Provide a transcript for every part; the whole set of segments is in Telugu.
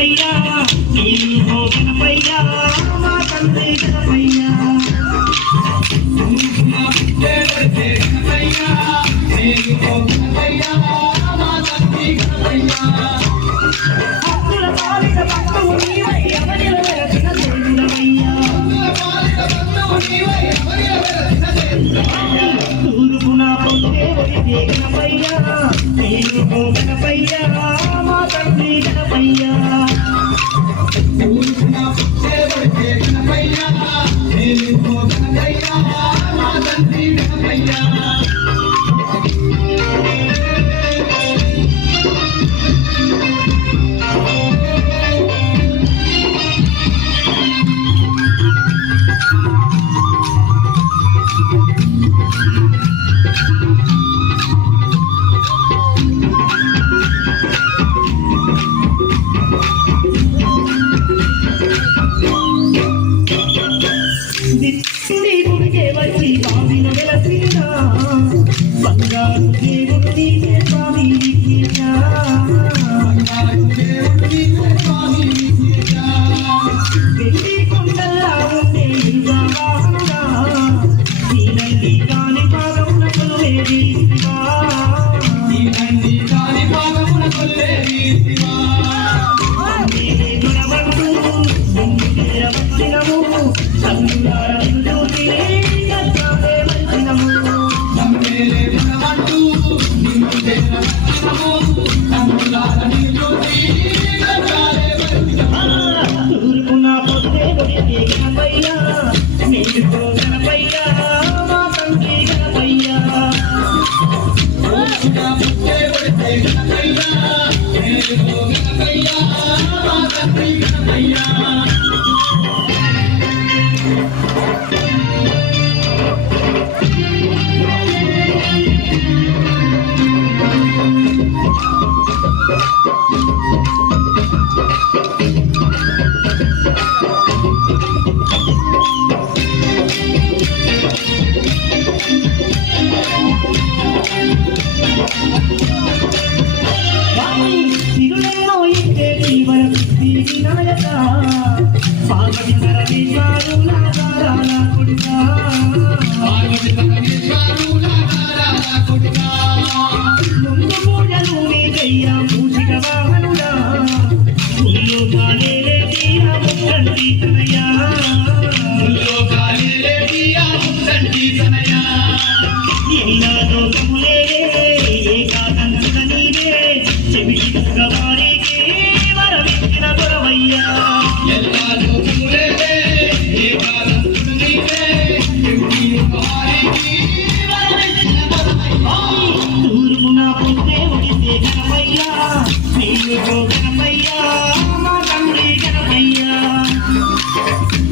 గణపయ్యా నీకు గణపయ్యా మా తండ్రి గణపయ్యా గణపయ్యా నీకు గణపయ్యా మా తండ్రి గణపయ్యా భక్తుల పాలిట భక్తువు నీవై ఎవరిల వెలసిన దేవుడవయ్యా తూర్పున పొందే ఒడితే గణపయ్యా నీకు గణపయ్యా మా తండ్రి గణపయ్యా తూర్పున పొందే ఒడితే గణపయ్యా నీకు గణపయ్యా మా తండ్రి గణపయ్యా వచ్చి బావిన వెలసినా బంగారు దేవుడు నీకే స్వామి వెండి కొండల్లా ఉండే వాహనుడా నీనండి కాని పాదమున కొలువేది గుణవంతు వచ్చినము తూర్పున పొద్దే ఒడితే గణపయ్యా నీకు గణపయ్యా మా తండ్రి గణపయ్యా తూర్పున పొద్దే ఒడితే గణపయ్యా నీకు గణపయ్యా మా తండ్రి గణపయ్యా పార్వతి పరమేశ్వరుల దారాల కొడుకా ముందు పూజలు నీకయ్యా మూషిక వాహనుడా ముల్లో కాలేలే తీరా ముక్కంటి తనయా ఎల్లా లోకములే ఏకాదంతుల నీవే చెవిటి వారికి వరవిచ్చిన దొరవయ్యా తూర్పున పొద్దే ఒడితే గణపయ్యా నీకు గణపయ్యా మా తండ్రి గణపయ్యా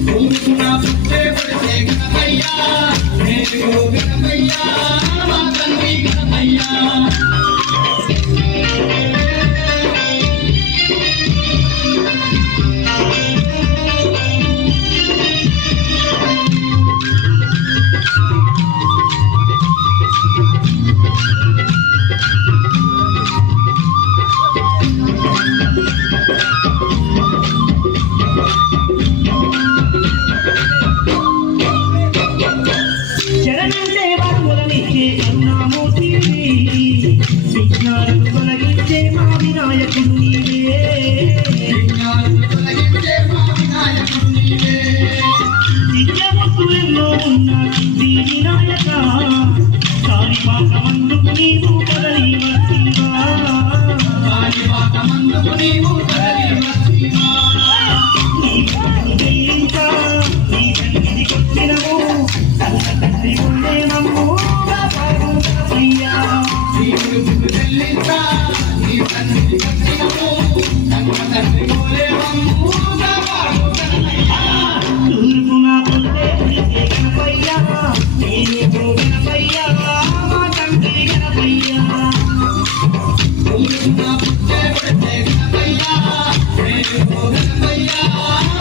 తూర్పున పొద్దే ఒడితే గణపయ్యా నీకు గణపయ్యా మా తండ్రి గణపయ్యా శరణంటే వరములనిచ్చే కరుణామూర్తి విఘ్నాలను తొలగించే మా వినాయకుడు నీవే దివ్యముక్తులెన్నో ఉన్న సిద్ధి వినాయక కాణిపాకమందుకు నీవు కదలి వచ్చివా తూర్పున పొద్దే ఒడితే గణపయ్యా నీకు గణపయ్యా మా తండ్రి గణపయ్యా తూర్పున పొద్దే ఒడితే గణపయ్యా నీకు గణపయ్యా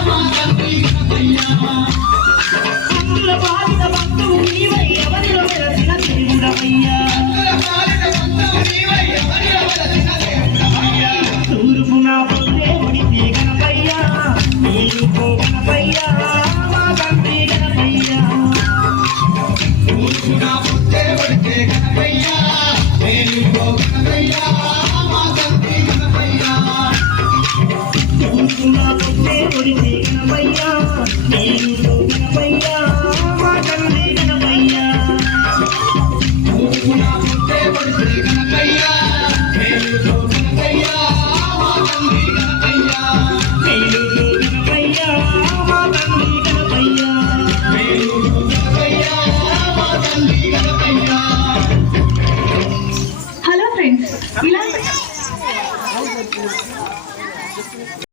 మా తండ్రి గణపయ్యా